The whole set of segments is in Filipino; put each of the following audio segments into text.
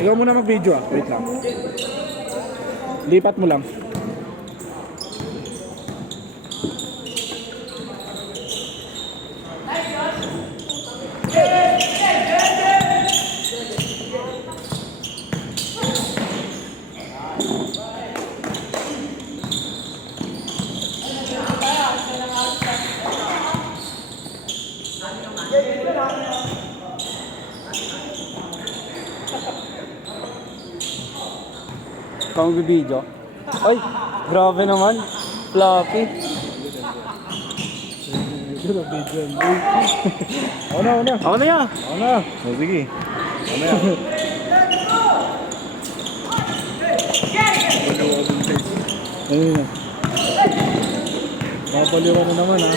Ikaw muna mag-video ah. Wait lang. Lipat mo lang. Kung bibidyo. Ay, grabe naman. Floppy. Video, video. Ako na, ako na. Ako na yan. Ako na. O, sige. Ako na yan. Ayun na. Mapaliw ka na naman ha.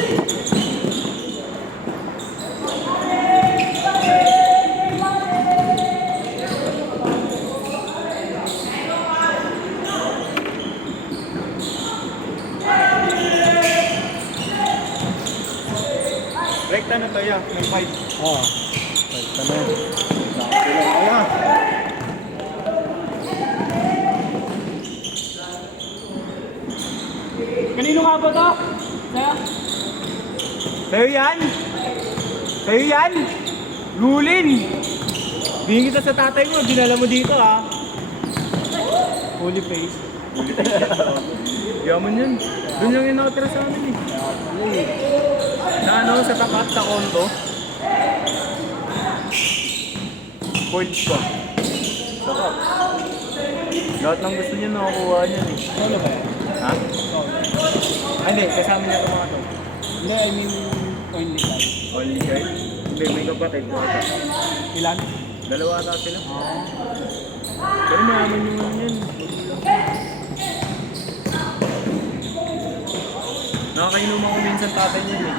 Rekta na tayo, may 5. Oo. Right ka na. Kaya. Kanino nga ba to? Sa'yo yan? Sa'yo yan? Rulin! Bingin kita sa tatay mo, dinala mo dito ha. Holy face. Yaman yun. Doon yung inotira sa amin eh. Sa ano, sa tapat, sa kondo. Points ko. Sarap. Lahat ng gusto niya nakukuha niya eh. Ano ba yan? Ha? Ah, hindi, kasama niya itong mga to. Hindi, I mean, only time. Only guy? Hindi, may kapatid. Ilan? Dalawa ata sila. Pero mayaman yung ano yan. Nakakainom ako minsan tatay niya eh.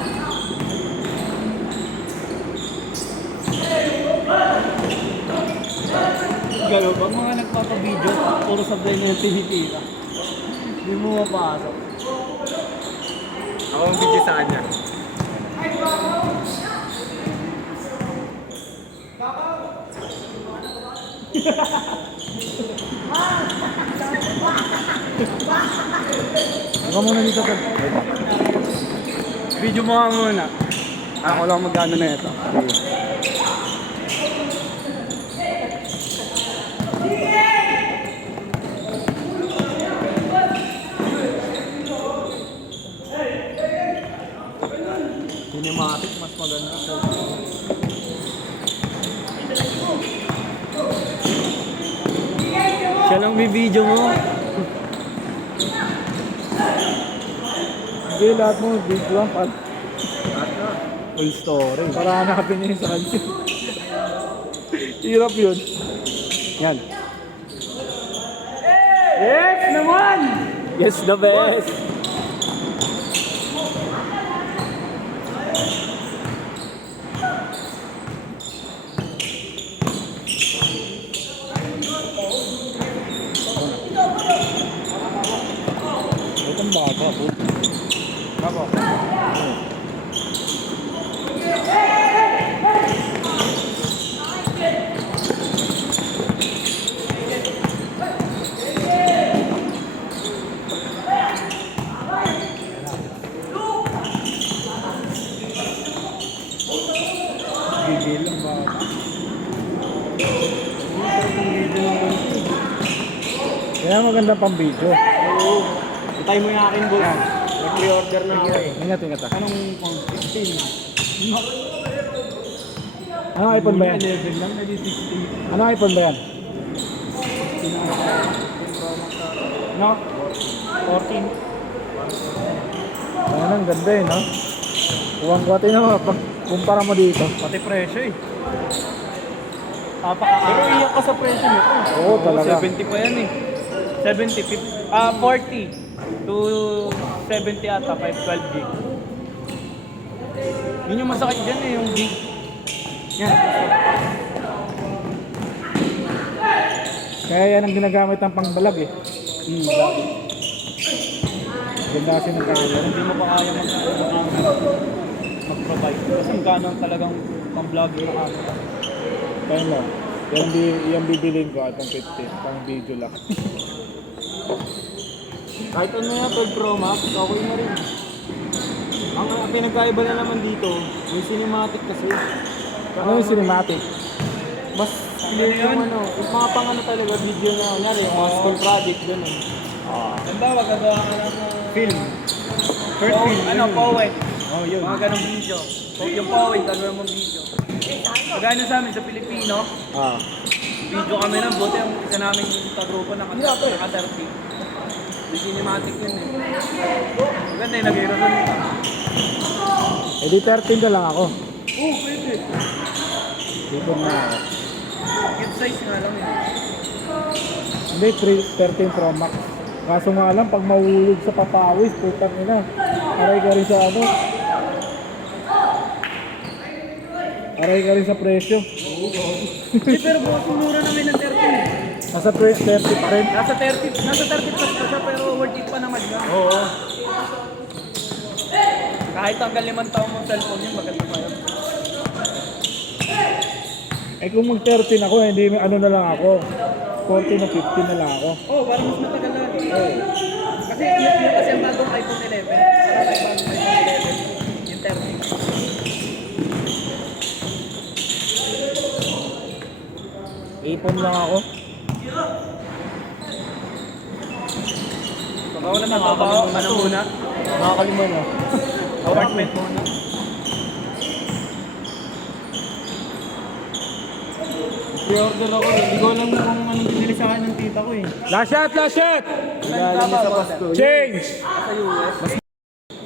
Gano'n, pag mga nagpapabideo, puro sablay na yung tinitira. Hindi mo mapasok. Ako ang video sa kanya. Ikaw muna dito ka. Video mo nga muna. Ako lang magkano na ito. Cinematic, mas maganda. Siya lang bibidyo mo. Hindi, lahat mo, video lang. Full story. Para hanapin niya yung sa kanya. Hirap yun. Yan. Yes naman! Yes, the best. Itong bata po. Bako. Gigil ang bata. Kaya maganda pang video. Oo. Itay mo yung akin, boss. Nag-pre-order na ako eh. Ingat, ingat ah. Anong pang 16? Anong iPhone ba yan? 11 lang, naging 16. Anong iPhone ba yan? No? 14. Ayan, ang ganda eh, no? Kuwang-kuwate na pag kumpara mo dito. Pati presyo eh. Pero iyak ka sa presyo nito. Oo, talaga. 70 pa yan eh. 70, 40 to 70 ata, 512 gig. Yun yung masakit dyan eh, yung gig. Yan. Kaya yan ang ginagamit ng pangbalag eh. Ganda kasi ng camera. Hindi mo pa kaya mag-provide. Kasi gano'n talagang pang-vlog na camera. Kaya mo. Yung bibilin ko, iPhone 15, pang video lang. Kahit ano yan, 12 Pro Max, okay na rin. Ang pinagkaiba na naman dito, may cinematic kasi. Ano yung cinematic? Mas clear yung ano, yung mga pang ano talaga, video na, kunyari, yung mga school project, gano'n. Halimbawa, gagawa ka ng Film. First film. poet. Oh, yun. Mga ganong video. Yung poet, gano'n mong video. Kagaya na sa amin, sa Pilipino, Ah. video kami ng buti ang isa namin kagrupo naka-30. Yung cinematic yun eh. Maganda yung nag-hero doon. Eh di 13 ka lang ako. Oo, pwede. Dito na ako. Kid size nga lang yun. Hindi, 13 Pro Max. Kaso nga lang, pag mahulog sa papawis, putang ina. Aray ka rin sa ano. Aray ka rin sa presyo. Pero bukas mura namin ng 30. Nasa 30 pa rin. Nasa 30 plus pa siya pero worth it pa naman yun. Oo. Kahit hanggang 5 taong mong cellphone yun, maganda pa yun. Eh kung mag 13 ako, hindi ano na lang ako. 14 na 15 na lang ako. Oo, parang mas matagal na. Kasi yung kasi ang bagong iPhone 11. Parang may bagong iPhone 11. Yung 30. Ipon lang ako. Baka wala na trabaho, ano muna? Nakakalima na. Apartment muna. Pre-order ako eh. Hindi ko alam kung anong binili sa akin ng tita ko eh. Last shot! Last shot! Galing niya sa Pasko. Change! Sa US.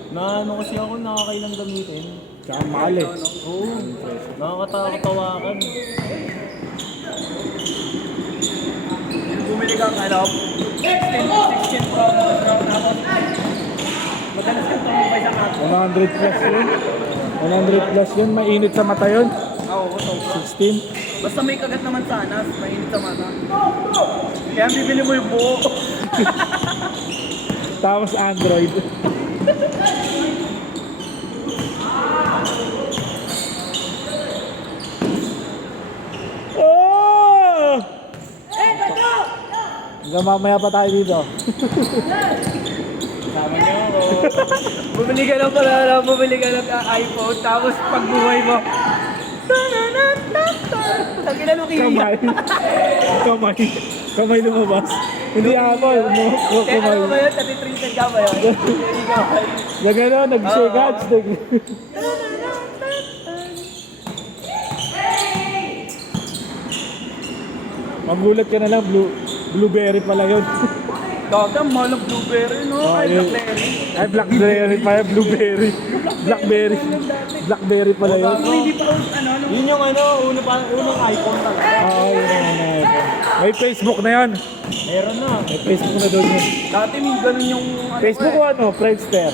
Na ano kasi ako, nakakailang gamitin. Tsaka mahal eh. Oo. Nakakatawa-tawakan. Yung bumili kang ano, 16 Pro tapos madalas kang tumabay sa kato. 100 plus yun. 100 plus yun. Mainit sa mata yun. Oo, 16. basta may kagat naman sana, mainit sa mata. Kaya bibili mo yung buo. Tapos Android. Oh! Hanggang mamaya pa tayo dito. Sama niyo ako. Bumili ka lang pala, bumili ka ng iPhone, tapos pagbuhay mo, tagina mo Kamay. Kamay. Kamay lumabas. Hindi ako. Kaya Kamay. ano ba yun? Natitreated ka ba yun? Nagano, nag-shake hands. Magulat ka na lang, blueberry pala yun. Gaga, mahal ng blueberry, no? Oh, Ay, yun. blackberry. Ay, blackberry pa yan, blueberry. Blackberry. Blackberry pala yun. Kung hindi pa, ano, Yun yung ano, unang iPhone talaga. Oo, yun na. May Facebook na yun. Meron na. May Facebook na doon yun. dati may ganun yung, ano, Facebook o ano? Friendster.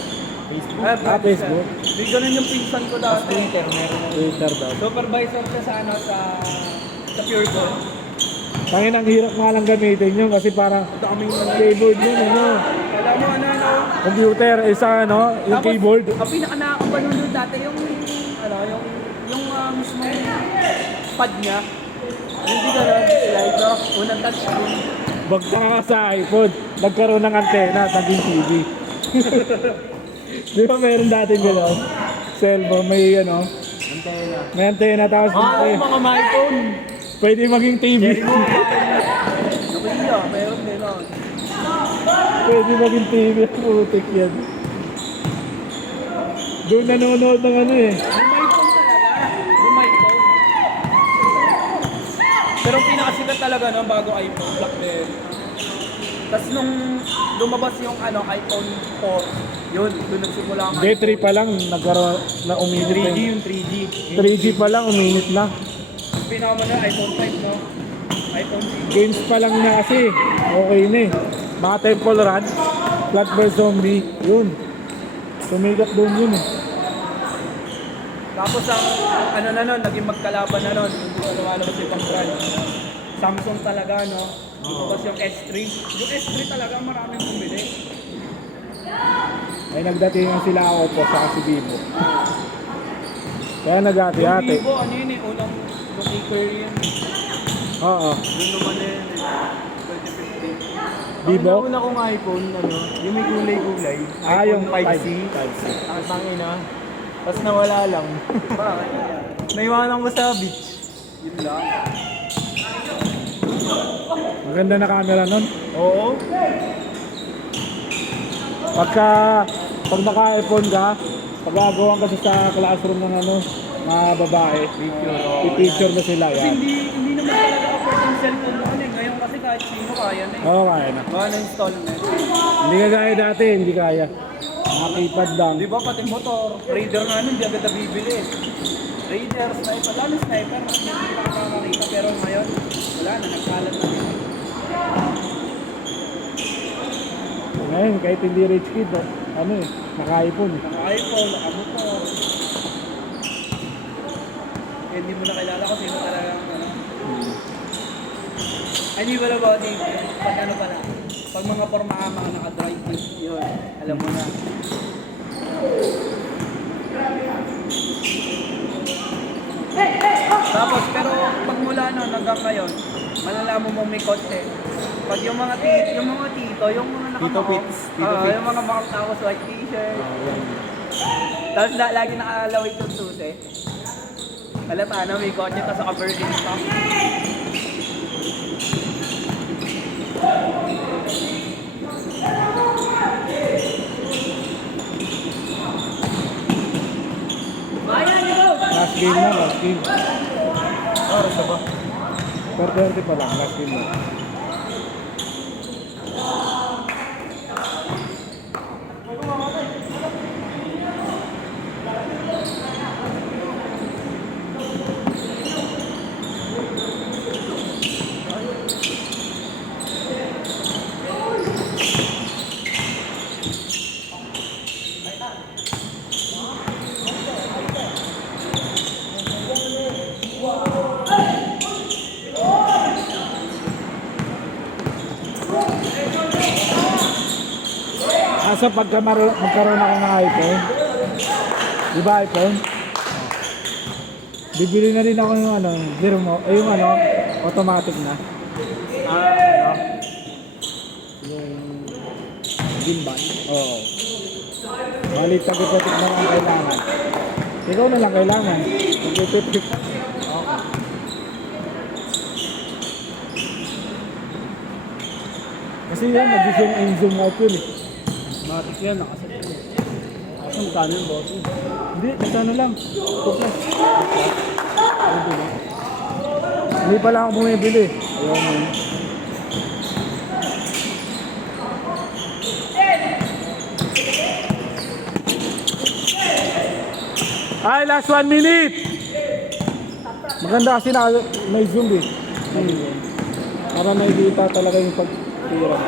Facebook. Facebook. May ganun yung pinsan ko dati. Twitter, meron na. Twitter daw. Supervisor siya sa, ano, sa Pure Gold. Tangin ang hirap nga lang gamitin yun kasi parang daming keyboard yun, ano. Alam mo, ano, Computer, isa ano, yung Tapos, keyboard. ang pinaka-nakakaba nun dati yung, ano, yung mismo pad niya. Hindi ka na slide, no? Unang touchscreen. Bagta ka sa iPhone, nagkaroon ng antena, naging TV. Di ba meron dati gano'n? Cellphone, may ano, Antena. may antena tapos Yung mga iPhone. pwede maging TV. Nakuya, meron din, no? Pwede maging TV, putik yan. Doon nanonood ng ano eh. Yung iPhone talaga. Yung iPhone. Pero ang pinakasikat talaga, no, bago iPhone, BlackBerry. Tapos nung lumabas yung ano, iPhone 4, yun, doon nagsimula ang Day 3 pa lang, nagkaroon na uminit 3G yung yung 3G. 3G pa lang, uminit lang. Pinakaman na iPhone 5, no? iPhone 6. Games pa lang na kasi, okay na eh. Mga Temple Run, Plant vs Zombie, yun. Sumigat doon yun eh. Tapos ang ano na nun, naging magkalaban na nun, hindi ko lumalabas yung ibang brand. Samsung talaga, no? Tapos yung S3. Yung S3 talaga maraming bumili. Ay nagdatingan sila ako po sa si Vivo. Kaya nagati-hati. Yung Vivo, ano yun eh, unang yung Acer yun. Oo. Doon naman na yun eh. 2015. Vivo? Ang una kong iPhone, ano, yung may kulay-kulay. Ah, yung iPhone 5C. 5C. Ang tangina. Tapos nawala lang. Bakit? Naiwanan ko sa beach. Yun lang. Maganda na camera nun. Oo. Pag naka-iPhone ka, pag-agawan ka sa classroom ng ano, mga babae, Picture. oo. i-picture mo sila Kasi yan. hindi naman talaga afford yung cellphone mo eh. Ngayon kasi kahit sino kaya na eh. Oo, kaya na. Baka na-installment. Hindi ka gaya dati, hindi kaya. Nakakipad lang. Di ba pati motor, Raider nga nun, di agad na bibili. Raider, sniper, lalo sniper, hindi pa nakakakita. Pero ngayon, wala na, nagkalat na rin. Ngayon, kahit hindi rich kid, oh, ano eh, naka-iPhone eh. Naka-iPhone, naka-motor. Eh, hindi mo na kilala kung sino talaga ang ano. Ay, hindi wala ba, di, pag ano pala, pag mga porma mga naka-drive, yun, alam mo na. Tapos, pero pag mula nun, hanggang ngayon, malalaman mo may kotse. Pag yung mga tito, yung mga Tito Pits, Tito Pits. yung mga makang tapos white t-shirt. Tapos lagi nakakalawit yung susi. Halata na may kotse, tapos naka-Virgin stock. Last game na, last game. Oras na ba? 4:30 pa lang, last game na. Asa pagka magkaroon ako ng iPhone, di ba iPhone? Bibili na rin ako yung ano, yung ano, automatic na. Ano? Yung gimbal. Oo. Bali, tagip-tagip na lang kailangan. Ikaw na lang kailangan. Tagip-tagip. Okay. Kasi yan, nag-zoom in, zoom out yun eh. Matik yan, nakaset yan. Kaso magkano yung boss? Hindi, basta ano lang. 2 plus. Hindi pala ako bumibili. Ayaw mo yun. Ay, last 1 minute! Maganda kasi may zoom eh. Para makikita talaga yung pagtira.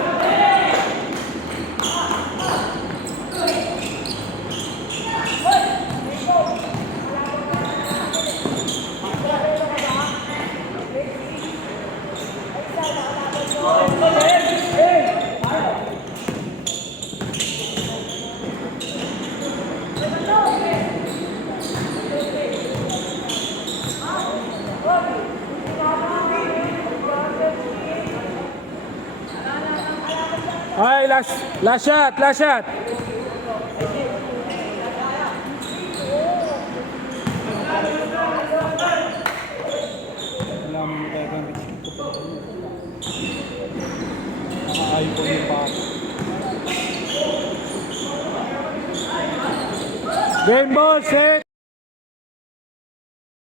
Ay, last shot, last shot. Alaman mo talaga ang bitch ko pa. Naka-iPhone yung bata. Game ball, set!